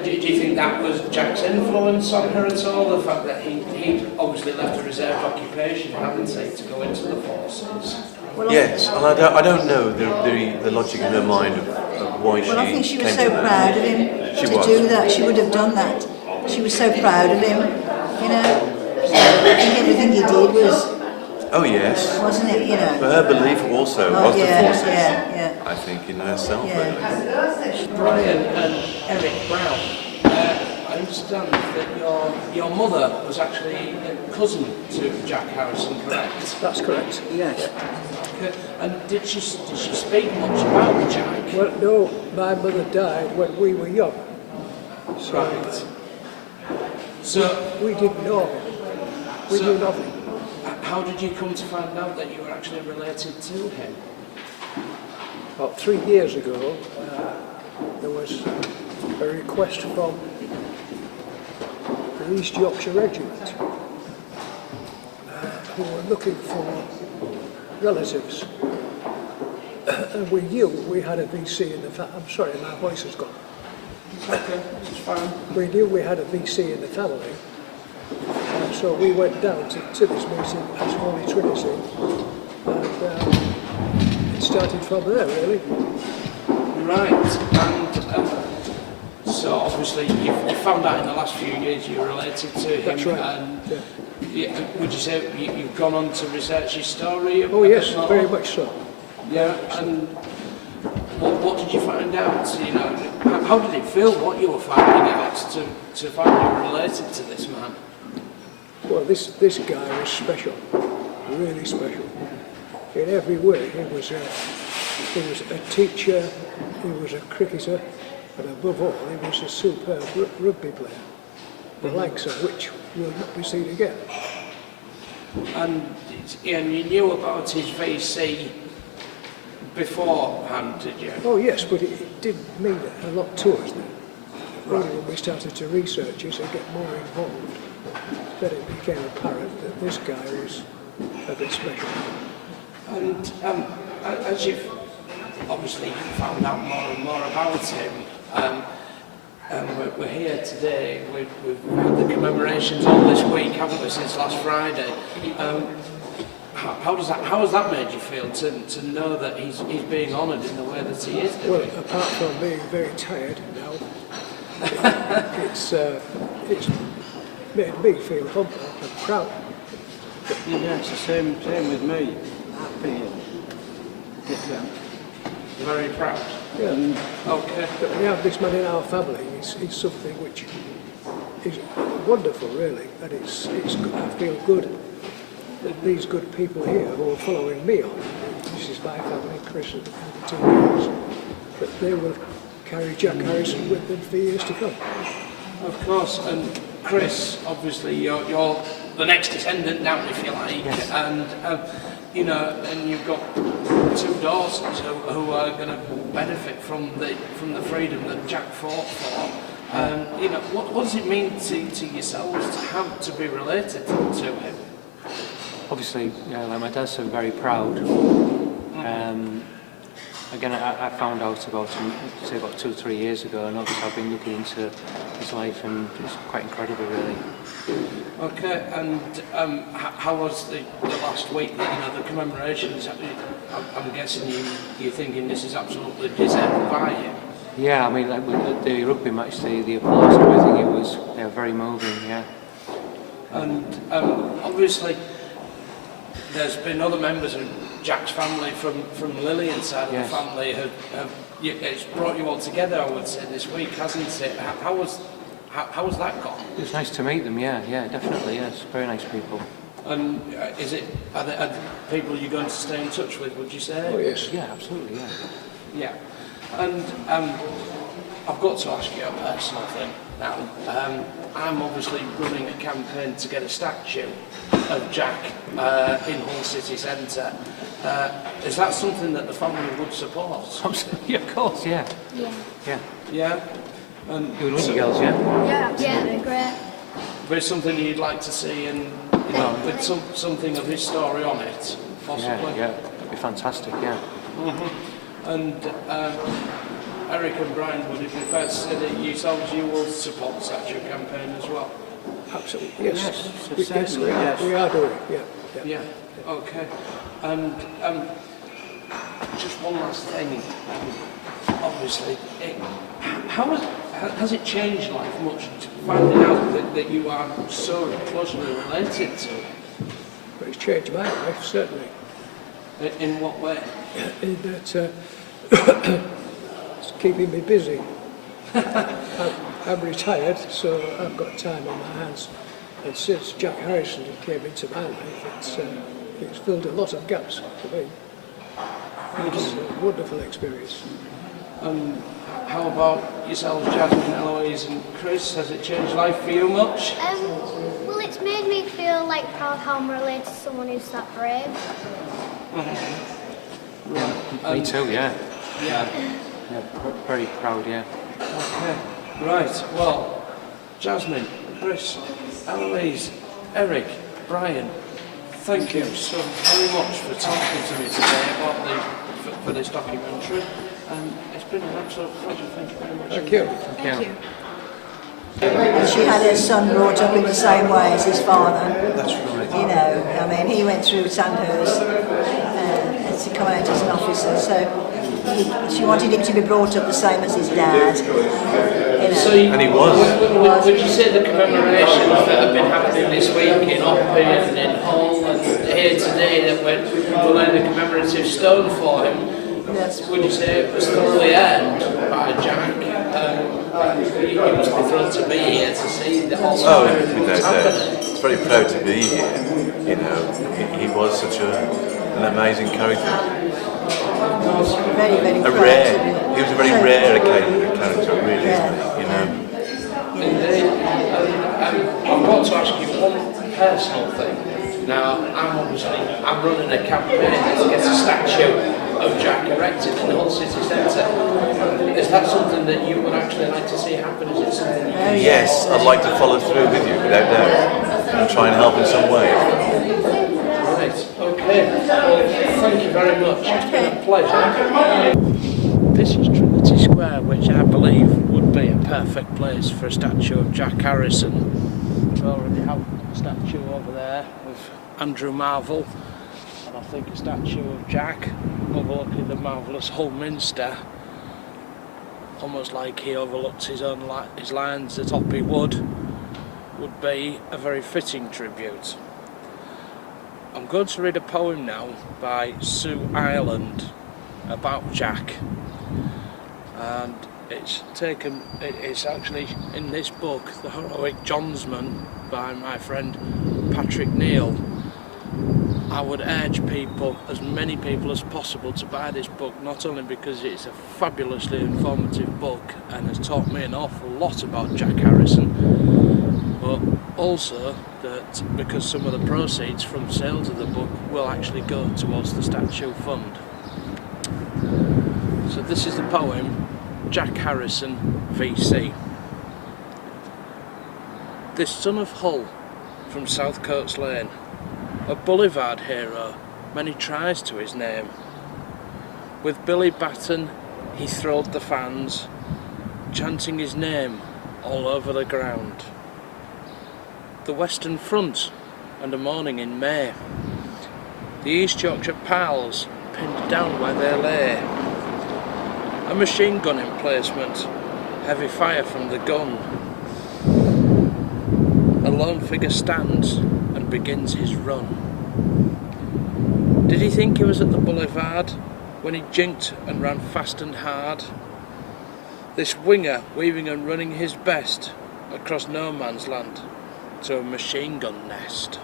Do you think that was Jack's influence on her at all? The fact that he obviously left a reserve occupation, hadn't he, to go into the forces? Well, yes, and I don't know the logic in her mind of why she. Well, I think she was so proud of him do that. She would have done that. She was so proud of him, you know. So I think everything he did was. Oh yes. Wasn't it? You know. But her belief also was the forces. Yeah. I think in herself. Yeah. Really. Brian and Eric Brown. I understand that your mother was actually a cousin to Jack Harrison, correct? That's correct, yes. Okay. And did she speak much about Jack? Well, no, my mother died when we were young. So, right. So we didn't know him. We knew nothing. how did you come to find out that you were actually related to him? About 3 years ago, there was a request from the East Yorkshire Regiment who were looking for relatives. And we knew we had a VC in the family. I'm sorry, my voice has gone. It's okay, it's fine. We knew we had a VC in the family. So we went down to this meeting as Holy Trinity. And it started from there, really. Right, and so obviously you found out in the last few years you're related to him. That's right. And would you say you've gone on to research his story? Oh yes, very much so. Yeah, and what did you find out? You know, how did it feel? What you were finding out to find you were related to this man? Well, this guy was special, really special. In every way, he was a teacher, he was a cricketer, and above all, he was a superb rugby player, the likes of which will not be seen again. And you knew about his VC beforehand, did you? Oh yes, but it did mean a lot to us then. Only when we started to research it and get more involved, that it became apparent that this guy was a bit special. And as you've obviously found out more and more about him, we're here today. We've had the commemorations all this week, haven't we, since last Friday? How has that made you feel to know that he's being honoured in the way that he is doing? Well, apart from being very tired now, it's made me feel humble and proud. Yeah, it's the same with me. Happy and very proud. Yeah. Okay. That we have this man in our family is something which is wonderful, really, and it's I feel good that these good people here who are following me on, this is my family, Chris and the 2 girls, that they will carry Jack Harrison with them for years to come. Of course, and Chris, obviously you're the next descendant down, if you like, yes. And you know, and you've got 2 daughters who are going to benefit from the freedom that Jack fought for. You know, what does it mean to yourselves to be related to him? Obviously, like my dad's so very proud. Again, I found out about him, say about 2 or 3 years ago, and obviously I've been looking into his life, and it's quite incredible, really. Okay, and how was the last week? You know, the commemorations. I'm guessing you're thinking this is absolutely deserved by him. Yeah, I mean, like with the rugby match, the applause and everything, they were very moving. Yeah. And obviously, there's been other members of Jack's family from Lillian's side of the family it's brought you all together, I would say, this week, hasn't it? How has that gone? It was nice to meet them, yeah, definitely, yes. Very nice people. And are there people you're going to stay in touch with, would you say? Oh, yes. Yeah, absolutely, yeah. Yeah. And I've got to ask you a personal thing now. I'm obviously running a campaign to get a statue of Jack in Hull City Centre. Is that something that the family would support? Absolutely, of course, yeah. Yeah. Yeah? And you would, girls, yeah? Yeah, they're great. But it's something you'd like to see, and with something of his story on it, possibly? Yeah, that'd be fantastic, yeah. Mm-hmm. And Eric and Brian, would it be fair to say that you will support the statue campaign as well? Absolutely, yes. Yes, we are doing it, yeah. Okay. And just one last thing. Obviously, has it changed life much finding out that you are so closely related to him? But it's changed my life, certainly. In what way? In that it's keeping me busy. I'm retired, so I've got time on my hands. And since Jack Harrison came into my life, it's filled a lot of gaps for me. It's a wonderful experience. And how about yourselves, Jasmine, Eloise and Chris? Has it changed life for you much? Well, it's made me feel like like proud how I'm related to someone who's that brave. Me too, yeah. Yeah. Yeah, very proud, yeah. Okay. Right. Well, Jasmine, Chris, Eloise, Eric, Brian, thank you so very much for talking to me today about for this documentary. And it's been an absolute pleasure. Thank you very much. Thank you. Thank you. She had her son brought up in the same way as his father. That's right. You know, I mean, he went through Sandhurst to come out as an officer, so she wanted him to be brought up the same as his dad. You know. So and he was. Would you say the commemorations that have been happening this week in Oppy and in Hull and here today that we're laying the commemorative stone for him, would you say it was thoroughly earned by Jack? You must be thrilled to be here to see the whole without doubt. He's very proud to be here. You know, he was such an amazing character. Very, very He was a very rare character, really, isn't he? You know. Indeed. I want to ask you one personal thing. Now, I'm running a campaign to get a statue of Jack erected in the Hull City Centre. Is that something that you would actually like to see happen? Is it something you Yes, I'd like to follow through with you, without doubt, and try and help in some way. Right, okay. Well, thank you very much. It's been a pleasure. This is Trinity Square, which I believe would be a perfect place for a statue of Jack Harrison. We already have a statue over there of Andrew Marvell, and I think a statue of Jack overlooking the marvellous Hull Minster, almost like he overlooked his lines at Oppy Wood, would be a very fitting tribute. I'm going to read a poem now by Sue Ireland about Jack, and it's actually in this book, The Heroic Johnsman, by my friend Patrick Neal. I would urge people, as many people as possible, to buy this book, not only because it's a fabulously informative book and has taught me an awful lot about Jack Harrison, but also that because some of the proceeds from sales of the book will actually go towards the statue fund. So this is the poem, Jack Harrison, VC. This son of Hull from South Coates Lane, a boulevard hero, many tries to his name. With Billy Batten he thrilled the fans, chanting his name all over the ground. The Western Front and a morning in May, the East Yorkshire Pals pinned down where they lay. A machine gun emplacement, heavy fire from the gun. A lone figure stands and begins his run. Did he think he was at the boulevard when he jinked and ran fast and hard? This winger weaving and running his best across no man's land to a machine gun nest.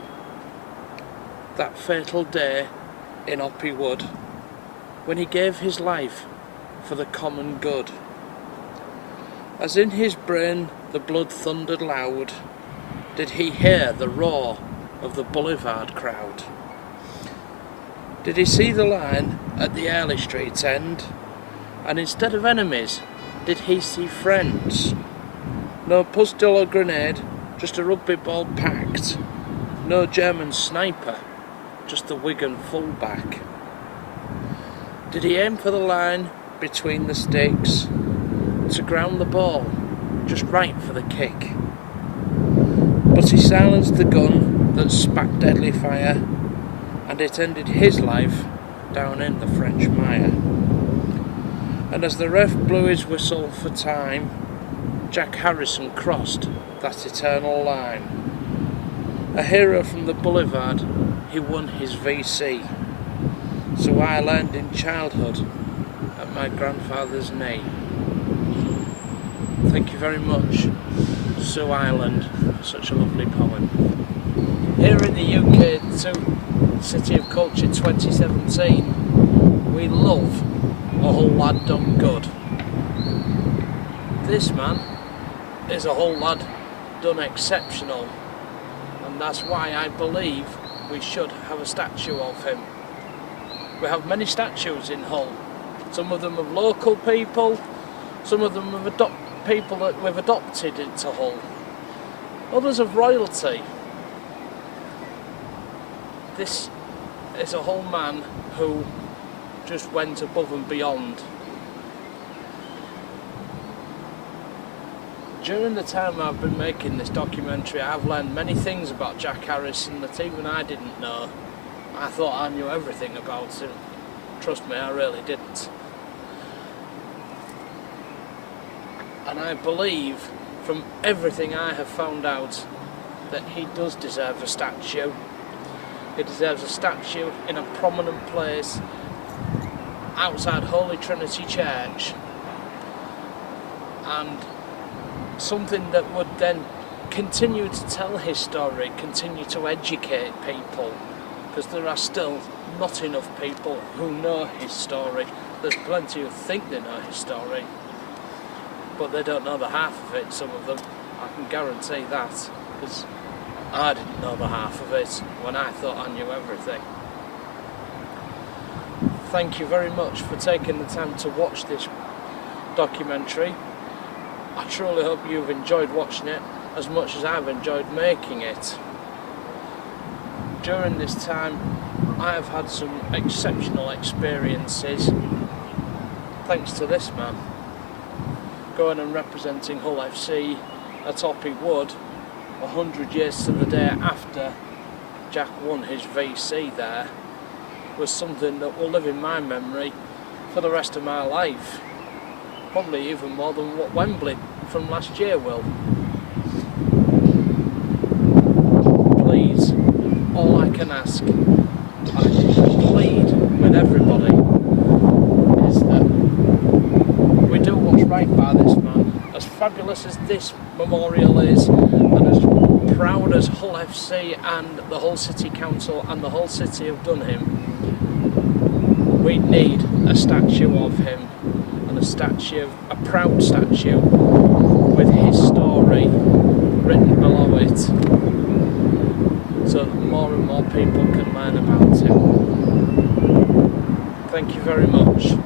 That fatal day in Oppy Wood, when he gave his life for the common good. As in his brain the blood thundered loud, did he hear the roar of the boulevard crowd? Did he see the line at the Early Street end, and instead of enemies, did he see friends? No pistol or grenade, just a rugby ball packed. No German sniper, just the Wigan fullback. Did he aim for the line between the sticks, to ground the ball just right for the kick? But he silenced the gun that spat deadly fire, and it ended his life down in the French mire. And as the ref blew his whistle for time, Jack Harrison crossed that eternal line. A hero from the boulevard, he won his VC. So I learned in childhood at my grandfather's knee. Thank you very much, Sue Ireland, for such a lovely poem. Here in the UK City of Culture 2017, we love a Hull lad done good. This man is a Hull lad done exceptional, and and that's why I believe we should have a statue of him. We have many statues in Hull, some of them of local people, some of them of people that we've adopted into Hull, others of royalty. This is a Hull man who just went above and beyond. During the time I've been making this documentary, I've learned many things about Jack Harrison that even I didn't know. I thought I knew everything about him. Trust me, I really didn't. And I believe, from everything I have found out, that he does deserve a statue. He deserves a statue in a prominent place outside Holy Trinity Church, and something that would then continue to tell his story, continue to educate people, because there are still not enough people who know his story. There's plenty who think they know his story, but they don't know the half of it, some of them. I can guarantee that, because I didn't know the half of it when I thought I knew everything. Thank you very much for taking the time to watch this documentary. I truly hope you've enjoyed watching it as much as I've enjoyed making it. During this time, I have had some exceptional experiences, thanks to this man. Going and representing Hull FC at Hoppy Wood 100 years to the day after Jack won his VC there was something that will live in my memory for the rest of my life. Probably even more than what Wembley from last year will. Please, all I can ask, I plead with everybody, is that we do what's right by this man. As fabulous as this memorial is, and as proud as Hull FC and the Hull City Council and the whole city have done him, we need a statue of him, and a statue, a proud statue, with his story written below it, so that more and more people can learn about him. Thank you very much.